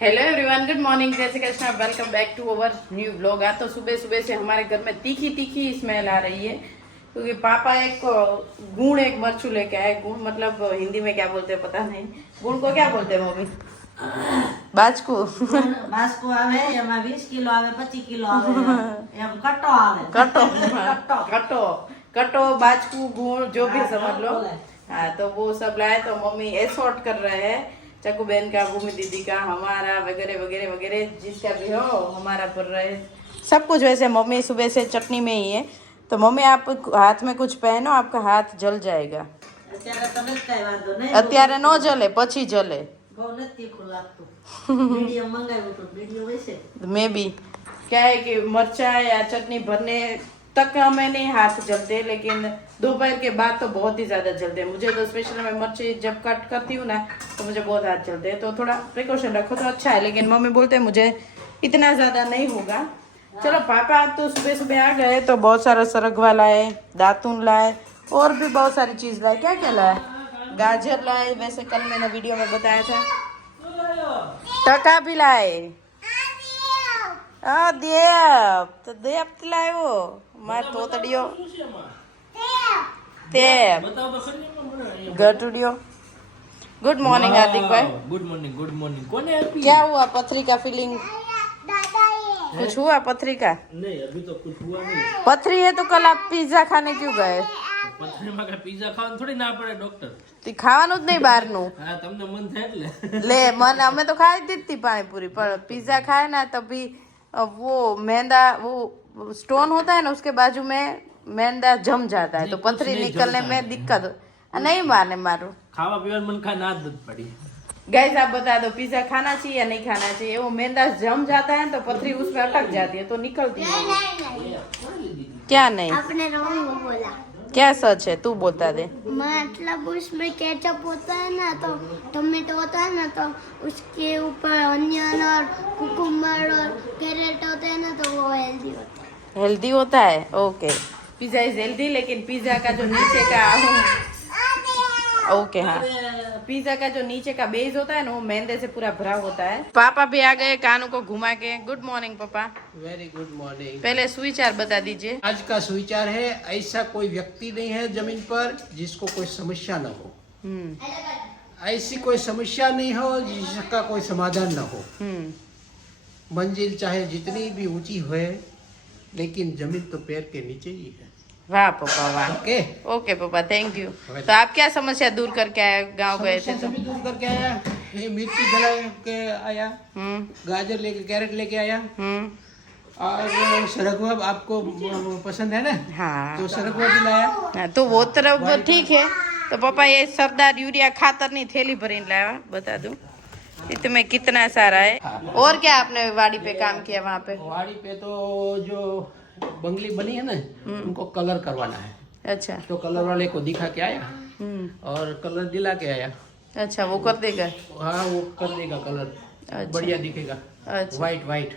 Hello everyone, good morning, जय Shri Krishna, welcome back to our new blog. आज तो सुबह सुबह से हमारे घर में तीखी तीखी स्मेल आ रही है क्योंकि पापा एक गुड़ एक मरचू लेके आए। गुड़ मतलब हिंदी में क्या बोलते हैं पता नहीं। गुड़ को क्या बोलते हैं मम्मी? बाजकू। बाजकू आवे एमा 20 किलो आवे 25 किलो आवे एम कट्टो आवे कट्टो कट्टो बाजकू गुड़ जो भी समझ लो। हाँ, तो वो सब लाए तो मम्मी एसोर्ट कर रहे हैं। चकू बहन का, भूमि दीदी का, हमारा वगैरह वगैरह वगैरह जिसका भी हो हमारा पर रहे सब कुछ। वैसे मम्मी सुबह से चटनी में ही है। तो मम्मी आप हाथ में कुछ पहनो, आपका हाथ जल जाएगा। અત્યારે નો જલે, પછી જલે। मैं भी क्या है कि मरचा या चटनी भरने तक हमें नहीं हाथ जलते, लेकिन दोपहर के बाद तो बहुत ही ज्यादा जलते हैं मुझे। तो स्पेशल मैं मिर्ची जब कट करती हूँ ना तो मुझे बहुत हाथ जलते हैं। तो थोड़ा प्रिकॉशन रखो तो अच्छा है, लेकिन मम्मी बोलते हैं मुझे इतना ज्यादा नहीं होगा। चलो पापा तो सुबह सुबह आ गए तो बहुत सारा सरगवा लाए, दातून लाए और भी बहुत सारी चीज लाए। क्या क्या लाए? गाजर लाए, वैसे कल मैंने वीडियो में बताया था। टका भी लाए। देव तो देव लायो मार तोतड़ियो तेब गटुड़ियो। गुड मॉर्निंग हार्दिक भाई। Good morning, good morning. कौन है हैप्पी? क्या हुआ? पथरी का फीलिंग कुछ हुआ? पथरी का नहीं, अभी तो कुछ हुआ नहीं। पथरी है तो कल आप पिज्जा खाने क्यों गए? પથરી માં પીઝા ખાવાનું થોડી ના પડે ડોક્ટર। તે ખાવાનું જ નહીં બહારનું। હા, તમને મન થાય એટલે ले मन અમે तो खाई दी थी पानीपुरी, पर पिज्जा खाए ना तभी वो मैदा, वो स्टोन होता है ना उसके बाजू में मैदा जम जाता है, तो पथरी निकलने में दिक्कत नहीं मारने मारो। ખાવા પીવાનું મન ખાય ના આદત પડી। गाइस आप बता दो पिज्जा खाना चाहिए या नहीं खाना चाहिए? वो मैदा जम जाता है तो पथरी उसमें अटक जाती है तो निकलती है। क्या नहीं? आपने रॉन्ग बोला। क्या सच है? तू बोलता दे। मतलब उसमें केचप होता है ना, तो टोमेटो होता है ना, तो उसके ऊपर अनियन और कुकुम्बर और कैरेट होते हैं ना, तो वो हेल्दी होता है। हेल्दी होता है? ओके, पिज्जा इज हेल्दी, लेकिन पिज्जा का जो नीचे का ओके हाँ, पिज्जा का जो नीचे का बेस होता है ना वो मैदे से पूरा भरा होता है। पापा भी आ गए कानू को घुमा के। गुड मॉर्निंग पापा। Very good morning. पहले सुविचार बता दीजिए। आज का सुविचार है, ऐसा कोई व्यक्ति नहीं है जमीन पर जिसको कोई समस्या न हो। ऐसी कोई समस्या नहीं हो जिसका कोई समाधान न हो। मंजिल चाहे जितनी भी ऊंची हो, लेकिन जमीन तो पैर के नीचे ही है। वाह पापा वाह। ओके ओके पापा, थैंक यू। तो आप क्या समस्या दूर करके आए? गांव गए थे समस्या तो सभी दूर करके आया। ये मिर्ची जला के आया, गाजर लेके, कैरेट लेके आया, और सरगवा आपको पसंद है ना? हाँ तो सरगवा भी लाया। हाँ, तो वो तरफ ठीक है। तो पापा ये सरदार यूरिया खातर नहीं थैली भरी लाया, बता दूं इसमें कितना सारा है। और क्या आपने वाड़ी पे काम किया? वहाँ पे वाड़ी पे तो जो बंगली बनी है ना, उनको कलर करवाना है। अच्छा। तो कलर वाले को दिखा के आया और कलर दिला के आया। अच्छा, वो कर देगा? हाँ, वो कर देगा कलर। अच्छा। बढ़िया दिखेगा। अच्छा वाइट वाइट।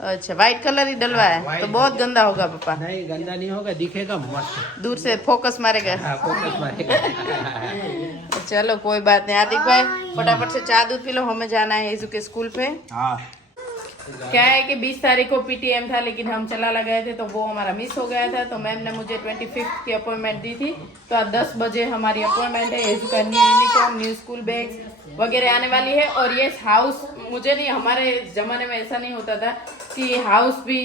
अच्छा, व्हाइट कलर ही डलवाया है तो बहुत गंदा होगा पापा। नहीं, गंदा नहीं होगा, दिखेगा मस्त। दूर से फोकस मारेगा। हाँ, फोकस मारेगा। चलो कोई बात नहीं। हार्दिक भाई फटाफट से चाय दूध पी लो, हमें जाना है यीशु के स्कूल पे। हाँ, क्या है कि 20 तारीख को पीटीएम था, लेकिन हम चला गए थे तो वो हमारा मिस हो गया था। तो मैम ने मुझे 25 की अपॉइंटमेंट दी थी, तो आज 10 बजे हमारी अपॉइंटमेंट है। यीशु का new uniform, new school bags वगैरह आने वाली है। और ये हाउस, मुझे नहीं, हमारे जमाने में ऐसा नहीं होता था कि हाउस भी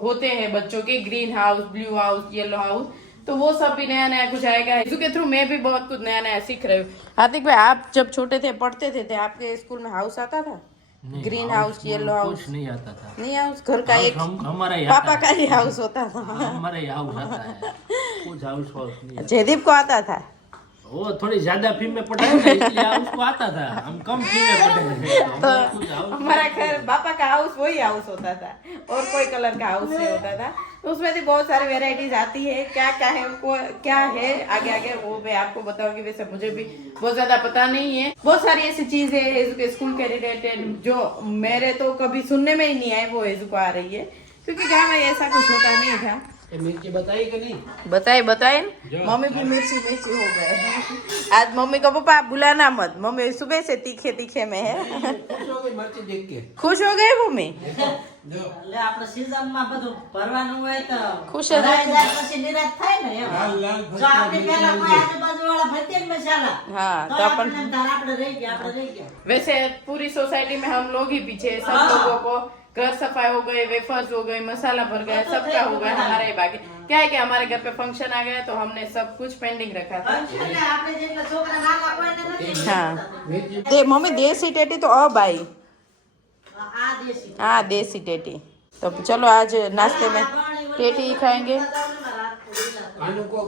होते हैं बच्चों के, green house, blue house, yellow house, तो वो सब भी नया नया कुछ आएगा। यीशु के थ्रू मैं भी बहुत कुछ नया नया सीख रही हूँ। हार्दिक भाई आप जब छोटे थे पढ़ते थे आपके स्कूल में हाउस आता था? Green house, yellow house? कुछ नहीं आता था। नहीं, हाउस घर का एक हमारा ही पापा का ही हाउस होता था। हमारा ही हाउस आता है, कुछ हाउस नहीं। जयदीप को आता था? वो थोड़ी ज्यादा फिल्म में पढ़ा है ना, इसलिए उसको आता था। हम कम फिल्म में पढ़े हैं तो हमारा घर पापा का हाउस वही हाउस होता था, और कोई कलर का हाउस नहीं होता था। तो उसमें भी बहुत सारी वेराइटीज आती है। क्या क्या है उनको, क्या है आगे आगे वो मैं आपको बताऊंगी। वैसे मुझे भी बहुत ज्यादा पता नहीं है। बहुत सारी ऐसी चीजें है स्कूल के रिलेटेड जो मेरे तो कभी सुनने में ही नहीं आए, वो हेजू को आ रही है, क्योंकि गाँव में ऐसा कुछ होता नहीं था। ये मिर्ची बताई कि नहीं? बताए मम्मी भी मिर्ची मिर्ची हो गए। आज मम्मी को पापा आप बुलाना मत, मम्मी सुबह से तीखे तीखे में है। खुश हो गई मिर्ची देख के। खुश हो गए मम्मी? એટલે આપણે સીઝનમાં બધું ભરવાનું હોય તો ખુશ જ ભરાઈ જાય પછી નિરાશ થાય ને એમ. જો આપણે પહેલા કોઈ આજુબાજુવાળા ભરતી જ મસાલા हाँ તો तो अपन આપણને એમ થાય આપણે રહી ગયા वैसे पूरी सोसाइटी में हम लोग ही पीछे, सब लोगों को घर सफाई हो गए, वेफर्स हो गए, मसाला भर गया, सबका हो गया, हमारा ही बाकी। क्या है कि हमारे घर पे फंक्शन आ गया तो हमने सब कुछ पेंडिंग रखा था। એટલે આપણે જેટલા છોકરા નાના કોઈને નથી हाँ मम्मी देसी टेटी तो अब आई। આ દેશી हाँ देसी टेटी। तो चलो आज नाश्ते में टेटी ही खाएंगे। कानू को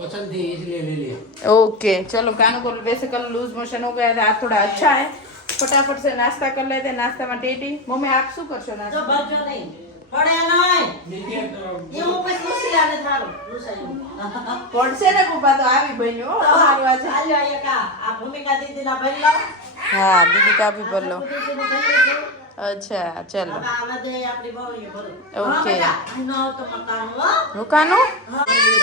पसंद थी इसलिए ले लिया। ओके चलो, कानू को वैसे कल लूज मोशन हो गया था, आज थोड़ा अच्छा है। फटाफट से नाश्ता कर लेते हैं। नाश्ता में टेटी। मम्मी आप શું કરશો જો નાસ્તા? ભરજો નહીં પડે નહીં એવું પછી મુશ્કેલ થારું રૂસાયું પડશે ને પપ્પા, તો આવી બન્યો તમારું આજે। આલ્યો એક આ ભૂમિકા દીદીના ભરી લો हाँ दीदी का भी बोलो। દીદીનું ભરી લેજો अच्छा चलो હવે આવા દે આપણી બહુએ ભરો ઓકે। નો તો મકાન હો रुकानो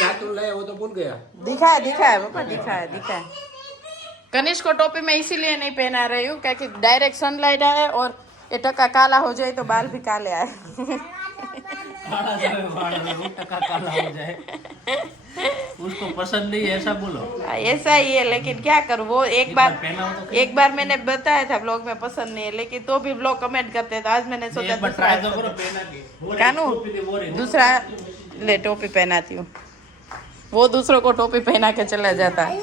दातुन लाया वो तो भूल गया। दिखाया पापा, दिखाया। कनिष्क को टोपी मैं इसीलिए नहीं पहना रही हूँ क्योंकि डायरेक्ट सनलाइट आए और ये टका काला हो जाए तो बाल भी काले आए। काला जाए बाल में, वो टका काला हो जाए, उसको पसंद नहीं है ऐसा बोलो। ऐसा ही है, लेकिन क्या करूँ, वो एक पहना हो तो एक बार मैंने बताया था ब्लॉग में पसंद नहीं है, लेकिन तो भी ब्लॉग कमेंट करते हैं, तो आज मैंने सोचा एक बार ट्राई तो करो पहना के। कानू दूसरा ले टोपी पहनाती हूँ। वो दूसरों को टोपी पहना के चला जाता है।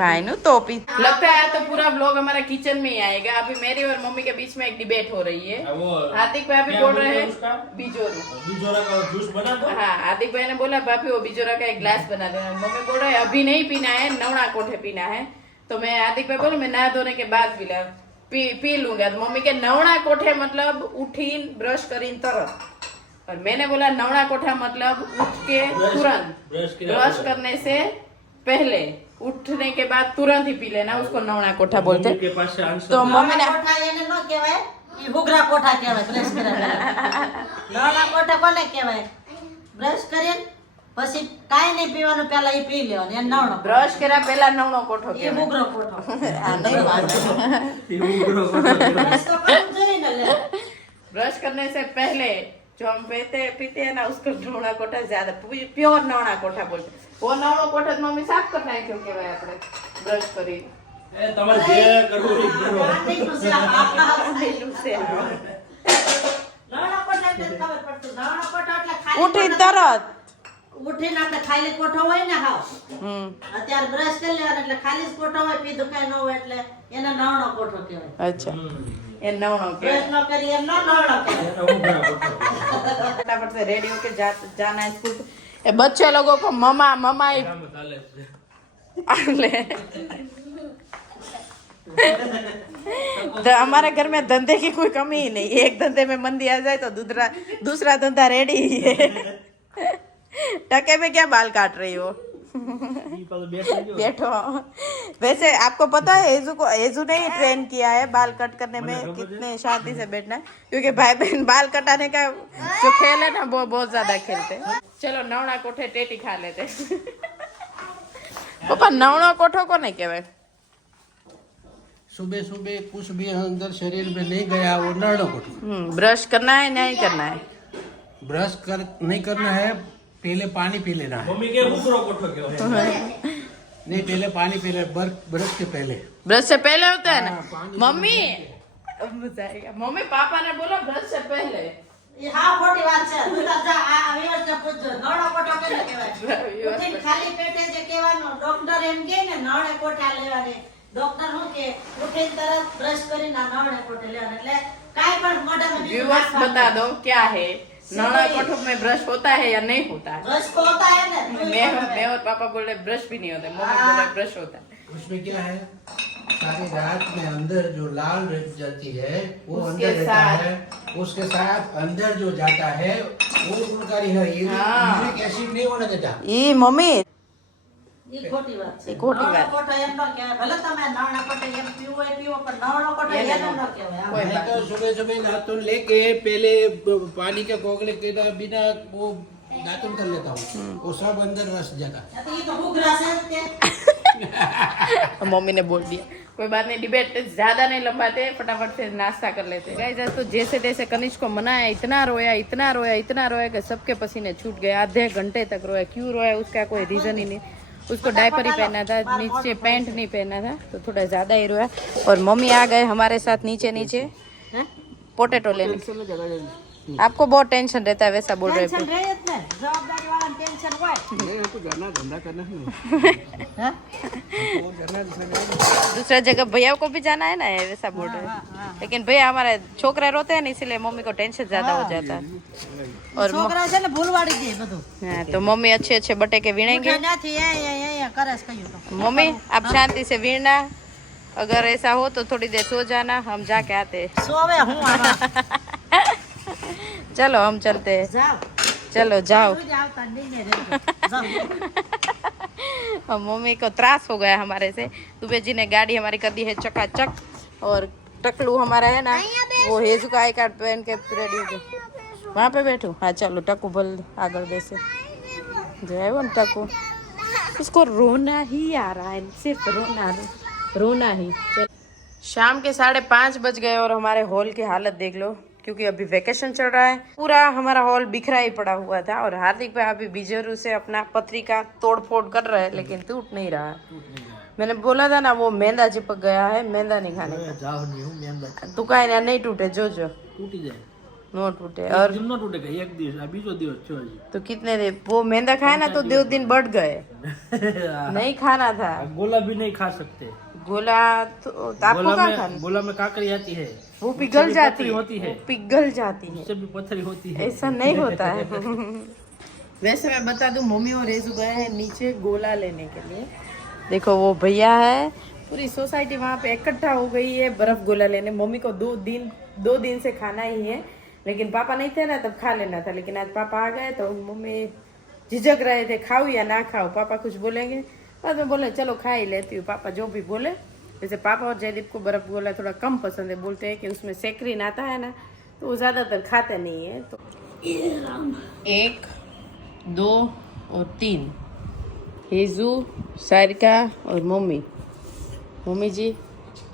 भाई नु टोपी। लगता है तो पूरा व्लॉग हमारा किचन में ही आएगा। अभी मेरी और मम्मी के बीच में एक डिबेट हो रही है। हार्दिक भाई अभी बोल रहे हैं बिजोरा का जूस बना दो। हाँ हार्दिक भाई ने बोला भाभी वो बिजोरा का एक ग्लास बना देना। मम्मी बोल रहे अभी नहीं पीना है, नवना कोठे पीना है। तो मैं हार्दिक भाई बोले मैं नहा धोने के बाद पी लूंगा। तो मम्मी के नवना कोठे मतलब उठीन ब्रश करीन तरत। और मैंने बोला नवना कोठा मतलब उठ के तुरंत ब्रश करने से पहले, उठने के बाद तुरंत ही पी लेना, उसको नवना कोठा बोलते। के पास से आंसर तो मम्मी ने કોઠા એને ન કહેવાય ઈ હુગરા કોઠા કહેવાય બ્રશ કર્યા નાના કોઠા કોને કહેવાય બ્રશ કરીને પછી કાઈ નહીં પીવાનું પહેલા ઈ પી લેવાનું એ નવણો ब्रश કર્યા પહેલા નવનો કોઠો ઈ કહેવાય। હુગરો કોઠો આ નહીં માનતી। બ્રશ તો કરવું જોઈએ ને લે ब्रश करने से पहले जो हम पीते हैं ना उसको नवना कोठा ज्यादा प्योर नवना कोठा बोलते हैं। वो नवनो कोठा तो मम्मी साफ करना है क्यों कहेवाय આપણે ब्रश કરી ए તમારે જે કરવું એ કરો। આટલું છે આપણા એટલું છે। નવણા કોઠા એટલે ખબર પડતું નવણા કોઠા એટલે ખાલી ઉઠી તરત ઉઠીને આપણે ખાલી કોઠો હોય ને હાવ અત્યારે બ્રશ કરી લેવાનો એટલે ખાલી જ કોઠો હોય પીધું કાઈ ન હોય એટલે એને નવણો કોઠો કહેવાય अच्छा ये नवनो के બ્રશ ન કરી એમ ન નવણો કહેવાય फटाफट से रेडी होके जाना है स्कूल। ये बच्चे लोगों को ममा ही ले। तो हमारे घर में धंधे की कोई कमी ही नहीं। एक धंधे में मंदी आ जाए तो दूसरा धंधा रेडी ही है। टके में क्या बाल काट रही हो? बैठो। वैसे आपको पता है हेजू ने ही ट्रेन किया है बाल कट करने में, कितने शांति से बैठना है, क्योंकि भाई बहन बाल कटाने का जो खेल है ना वो बहुत ज्यादा खेलते हैं। चलो नवना कोठे टेटी खा लेते। पापा नवना कोठो को नहीं कहवाय? सुबह सुबह कुछ भी अंदर शरीर में नहीं गया वो नवना कोठो। ब्रश करना है नहीं करना है? ब्रश कर नहीं करना है, पहले पानी पी लेना है। मम्मी के हुगरो कोठो क्यों है? नहीं पहले पानी पी ले, ब्रश के पहले। ब्रश से पहले होता है ना मम्मी? मजा आएगा। मम्मी पापा ने बोला ब्रश से पहले। ઈ હાવ ખોટી વાત છે તું તો જા આ વ્યવસ્થા પૂછજો નવણો કોઠો કેને કહેવાય ઉઠીને ખાલી પેટે જે કહેવાનું ડોક્ટર એમ કહે ને નવણે કોઠા લેવાની ડોક્ટર શું કે ઉઠીને તરત બ્રશ કરીને નવણે કોઠે લેવાનું એટલે કાઈ પણ મોઢામાં व्यूअर्स बता दो क्या है नवना कोठो में ब्रश होता है या नहीं होता है? બ્રશ તો હોતા હે ને मैं और पापा बोले ब्रश भी नहीं होता, मम्मी बोले ब्रश होता है। उसमें क्या है, सारी रात में अंदर जो लाल रह जाती है वो उसके अंदर रहता साथ- है, उसके साथ अंदर जो जाता है वो गुणकारी है। हाँ। यूरिक एसिड नहीं होने देता। ई मम्मी ઈ ખોટી વાત છે ઈ ખોટી વાત. નવણો કોઠો એમ ન કહેવાય ભલે તમે નવણા કોઠે એમ પીવો હોય પીવો પણ નવણો કોઠો એને એનો ન ન કહેવાય કોઈ मैं बात तो सुबह सुबह नाखून लेके पहले पानी के कोगले के बिना वो दातुन कर लेता हूँ, वो सब अंदर रस जाता है। तो ये तो घुघरा से ते मम्मी ने बोल दिया, कोई बात नहीं, डिबेट ज्यादा नहीं लंबाते, फटाफट से नाश्ता कर लेते। गाइस आज तो जैसे तैसे कनिष्क को मनाया, इतना रोया इतना रोया इतना रोया कि सबके पसीने छूट गए, आधे घंटे तक रोया। क्यों रोया उसका कोई रीजन ही नहीं। उसको डायपर ही पहना था, नीचे पैंट नहीं पहना था, तो थोड़ा ज्यादा ही रोया। और मम्मी आ गए हमारे साथ नीचे नीचे पोटेटो लेने। आपको बहुत टेंशन रहता है वैसा बोल रहे टेंशन थे। रहे इतने जवाबदारी वाला टेंशन हुआ तो जाना धंधा करना है, वो जाना दूसरा जगह भैया को भी जाना है ना, वैसा बोल रहे हैं। लेकिन भैया हमारे छोकरा रोते हैं ना, इसीलिए मम्मी को टेंशन ज्यादा हो जाता है। और છોકરા છે ને ભૂલવાડી દે બધું हाँ, तो मम्मी अच्छे अच्छे बटेके वीणेंगे। ત્યાંથી એ કરે છે કયું તો मम्मी आप शांति से वीणना, अगर ऐसा हो तो थोड़ी देर सो जाना, हम जाके आते हैं। સોવે હું આમાં चलो हम चलते हैं, જાવ चलो जाओ। તું જાવ તાર નીને રે જાવ और मम्मी को त्रास हो गया हमारे से। दुबे जी ने गाड़ी हमारी कर दी है चकाचक, और टकलू हमारा है ना, वो हेजू का आई कार्ड पहन के रेडी हो गए। वहाँ पे बैठू, हाँ चलो टकू भल आगे बेसे जाए वो टकू, उसको रोना ही आ रहा है, सिर्फ रोना ही। चलो शाम के 5:30 बज गए और हमारे हॉल की हालत देख लो, क्योंकि अभी वेकेशन चल रहा है। पूरा हमारा हॉल बिखरा ही पड़ा हुआ था, और हार्दिक भाई अभी बिजरू से अपना पथरी का तोड़ फोड़ कर रहा है, लेकिन टूट नहीं रहा। मैंने बोला था ना वो मैदा चिपक गया है, मैदा नहीं खाने का। जाओ नहीं हूँ मैं तू का नहीं टूटे, जो टूटी जाए, नो टूटे। और जिम न टूटेगा एक दिवस, अभी जो दिवस छो जी तो कितने दिन वो मैदा खाया ना, तो 2 दिन बढ़ गए। नहीं खाना था गोला भी नहीं खा सकते। गोला, तो आपको क्या खाना? गोला में काकड़ी आती है, वो पिघल जाती पथरी है, होती है। वो पिघल जाती है, उससे भी पत्थरी होती है। ऐसा नहीं होता है। वैसे मैं बता दूं, मम्मी और रेजू गए हैं नीचे गोला लेने के लिए। देखो वो भैया है, पूरी सोसाइटी वहाँ पे इकट्ठा हो गई है बर्फ गोला लेने। मम्मी को 2 दिन से खाना ही है, लेकिन पापा नहीं थे ना तब खा लेना था, लेकिन आज पापा आ गए तो मम्मी झिझक रहे थे, खाऊं या ना खाऊं, पापा कुछ बोलेंगे। बाद में बोले चलो खा ही लेती हूँ, पापा जो भी बोले। जैसे पापा और जयदीप को बर्फ गोला थोड़ा कम पसंद है, बोलते हैं कि उसमें सेक्रीन आता है ना, तो वो ज़्यादातर खाते नहीं है। तो 1, 2 और 3 हेजू, सारिका और मम्मी। मम्मी जी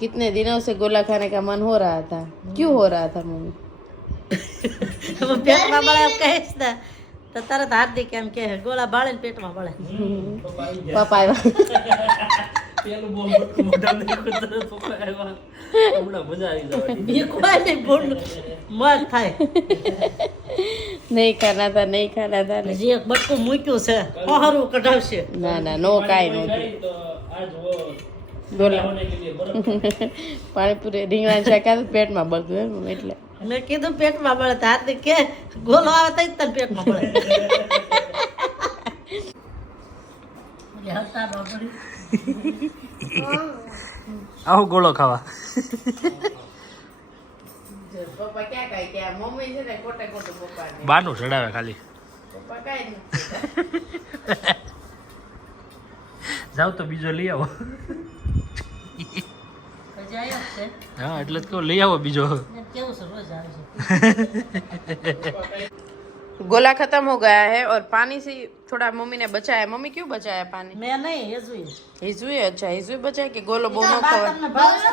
कितने दिनों से गोला खाने का मन हो रहा था, क्यों हो रहा था मम्मी? પેટમાં બળે એમ કહીશ ને તો તરત હાર્દિક એમ કહે ગોળા બાળે ને પેટમાં બળે पापा आया। પેલું બહુ મોટા નહીં કરતા તો આવ્યા, હમણાં મજા આવી જવાની। એ કોઈ નહીં ભૂંડ મત થાય नहीं खाना था, नहीं खाना था। હજી એક બટકું મૂક્યું છે પહારું કઢાવશે ना ना नो काई नो તો આજ वो गोला होने के लिए बर्फ पानी पूरे રીંગણા શાકા પેટ માં બળતું એમ એટલે મેં કીધું પેટમાં બળે તો હાર્દિક કે ગોલો આવે તો જ તને પેટમાં બળે આવો ગોળો ખાવા। પપ્પા ક્યાં કાઈ કે મમ્મી છે ને કોટે કોટે પપ્પા ને બાનું ચડાવે ખાલી। પપ્પા કાઈ નહીં જાવ તો બીજો લઈ આવો। હજી આવ્યો જ છે હા એટલે જ કહું લઈ આવો બીજો। એમ કેવું છે રોજ આવે છે गोला खत्म हो गया है, और पानी से थोड़ा मम्मी ने बचाया। मम्मी क्यों बचाया पानी? મેં નહીં હેજુએ हिजू अच्छा हिजू बचाया कि गोलो बोनो બા खबर। તમને ભાવશે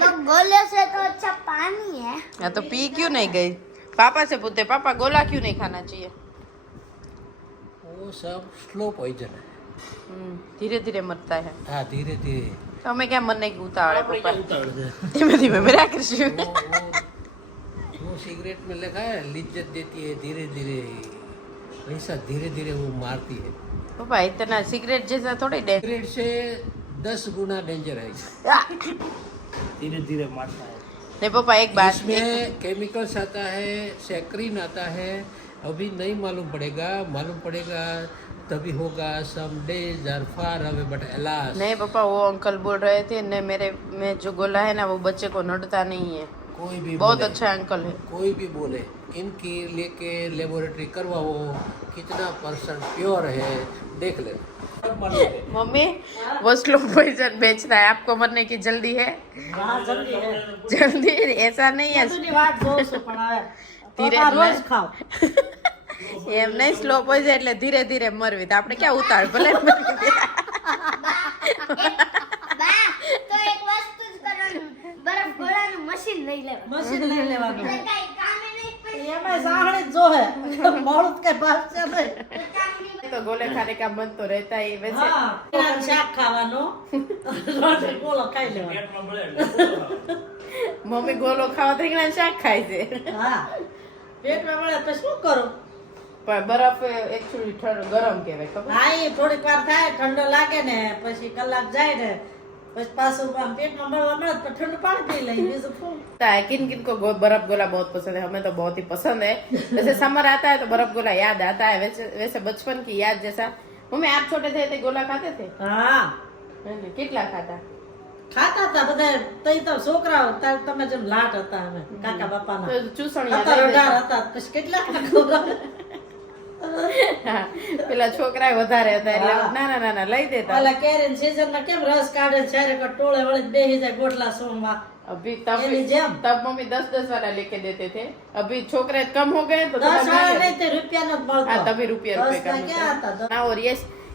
तो गोले से तो अच्छा पानी है। हाँ तो पी क्यों नहीं गई? पापा से पूछते, पापा गोला क्यों नहीं खाना चाहिए? वो सब स्लो पॉइजन है। धीरे धीरे मरता है। हाँ धीरे धीरे। तो हमें क्या मरने की उतावड़ है पापा? धीमे धीमे मेरा कृष्ण। वो सिगरेट में लगा है लिज्जत देती है धीरे धीरे, वैसा धीरे धीरे वो मारती है। पापा इतना सिगरेट जैसा थोड़ी डे सिगरेट से 10 गुना डेंजर है। धीरे धीरे मारता है। नहीं पापा एक बात इसमें केमिकल्स आता है, सैक्रीन आता है, अभी नहीं मालूम पड़ेगा तभी होगा। Some days are far away but alas. नहीं पापा वो अंकल बोल रहे थे न, मेरे में जो गोला है ना वो बच्चे को नड़ता नहीं है। कोई भी बहुत बोले, अच्छा अंकल है। कोई भी बोले इनकी लेके लेबोरेटरी करवाओ कितना % प्योर है देख लेना। मम्मी वो स्लो पॉइजन बेचना है, आपको मरने की जल्दी है? હા જલ્દી હે जल्दी ऐसा नहीं है। ની વાત જોઉં છું પણ હવે ધીરે પપ્પા રોજ ખાવ એમ નહીં સ્લો પોઈઝન એટલે ધીરે ધીરે મરવી તો આપણે ક્યાં ઉતાળ ભલે ને મરી ગયા. બા તો એક વસ્તુ જ કરવાનું, બરફ ગોળાનું મશીન લઈ લેવાનું. મશીન લઈ લેવાનું એટલે કાંઈ કામે નહીં પડે. એમાં સાહણી જ જોહે મોડું કઈ ભાવ છે નહીં તો ગોલે ખાને કા મન તો રહેતા હી વૈસે. હા એના શાક ખાવાનું રોટી ગોળો ખાઈ લેવાનો પેટમાં બળે એટલે મમ્મી ગોલો ખાવા તો રીંગણાનું શાક ખાય છે. હા પેટમાં મળે તો શું કરું પણ બરફ એકચ્યુઅલી ગરમ કહેવાય ખબર. હા એ થોડીક વાર થાય ઠંડો લાગે ને પછી કલાક જાય ને પછી પાછું આમ પેટમાં મળવા મળે તો ઠંડુ પાણી પી લઈ બીજું શું किन किन को बर्फ गोला बहुत पसंद है, हमें तो बहुत ही पसंद है. जैसे समर आता है तो बर्फ गोला याद आता है. वैसे बचपन की याद जैसा. मम्मी आप छोटे थे तो गोला खाते थे? હા कितना खाता? ખાતા હતા બધા તઈ તો છોકરાઓ તમે જેમ લાટ હતા અમે કાકા બાપાના तो चूसण याद હતા આવી રડાર જાય. હતા પછી કેટલા ખવડાવે હા, પેલા છોકરા વધારે હતા એટલે હા. નાના નાના લઈ દેતા. ઓલા કેરીન સીઝનમાં કેમ રસ કાઢે ચારે કો ટોળે વળી બેહી જાય ગોટલા સોમવા अभी तब એની જેમ तब मम्मी 10-10 वाला लेके देते थे. अभी छोकरे कम हो गए तो 10 थोड़ा વાળા महंगे. નહીં તે રૂપિયાનો જ મળતો हाँ तभी रुपये 10 रुपये का ના ક્યાં હતા मिलता. हाँ, और ये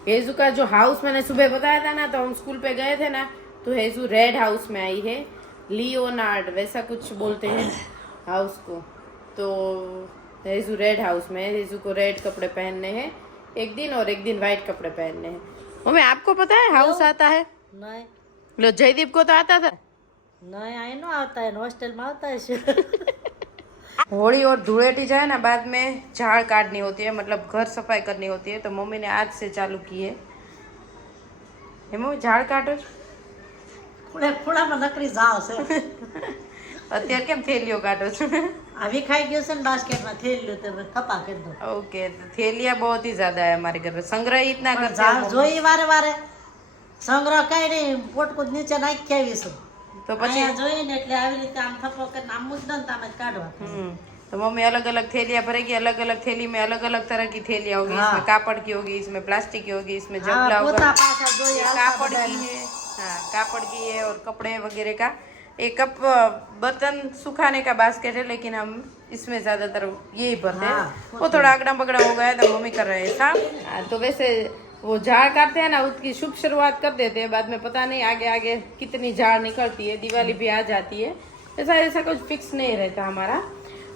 हेजू का जो हाउस मैंने सुबह बताया था ना, तो हम स्कूल पे गए थे ना, तो हेजू रेड हाउस में आई है. लियोनार्ड वैसा कुछ बोलते हैं हाउस को. तो हेजू रेड हाउस में है. हेजू को रेड कपड़े पहनने हैं एक दिन, और एक दिन व्हाइट कपड़े पहनने हैं. मम्मी आपको पता है हाउस आता है? નહીં लो जयदीप को तो आता था. નહીં અહીં નો આવતા है હોસ્ટેલમાં આવતા है होली और धूळेटी जाए ना, बाद में झाड़ काटनी होती है, मतलब घर सफाई करनी होती है. तो मम्मी ने आज से चालू की है. हे मम्मी झाड़ काटो છો? ખૂણે ખૂણામાં નકરી જાવ છે અત્યારે કેમ થેલીઓ કાઢો છો? આ વિખાઈ ગયું છે ને બાસ્કેટમાં થેલ્યું તો કપા કરી દો ओके, तो थैलियाँ बहुत ही ज्यादा है हमारे घर में. संग्रह ही इतना પણ करते हैं मम्मी. જોઈ વારે વારે સંગ્રહ કરી પોટકું નીચે નાખી આવીશું तो પછી અહીંયા જોઈને એટલે આવી રીતે આમ થપ્પો કરીને આમ મૂકી દો ને તો આમ જ કાઢવા तो मम्मी अलग अलग थैलियाँ भरेगी. अलग अलग थैली में अलग अलग तरह की थैलियाँ होगी. हाँ. इसमें कापड़ की होगी, इसमें प्लास्टिक की होगी, इसमें હા जबला होगा. પોતા પાછા જોઈએ ये હાલતા कापड़ બધાને. की है. हाँ, कापड़ की है और कपड़े वगैरह का. एक कप बर्तन सुखाने का बास्केट है, लेकिन हम इसमें ज्यादातर यही भरते हैं. हाँ, वो थोड़ा अगड़ा बगड़ा हो गया तो मम्मी कर रहे हैं साफ. तो वैसे वो झाड़ काटते हैं ना, उसकी शुभ शुरुआत कर देते हैं. बाद में पता नहीं आगे आगे कितनी झाड़ निकलती है. दिवाली भी आ जाती है. ऐसा कुछ फिक्स नहीं रहता हमारा.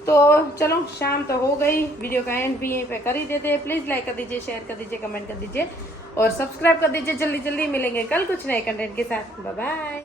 तो चलो, शाम तो हो गई. वीडियो का एंड भी यहीं पे कर ही देते हैं. प्लीज लाइक कर दीजिए, शेयर कर दीजिए, कमेंट कर दीजिए और सब्सक्राइब कर दीजिए. जल्दी जल्दी मिलेंगे कल कुछ नए कंटेंट के साथ. Bye bye.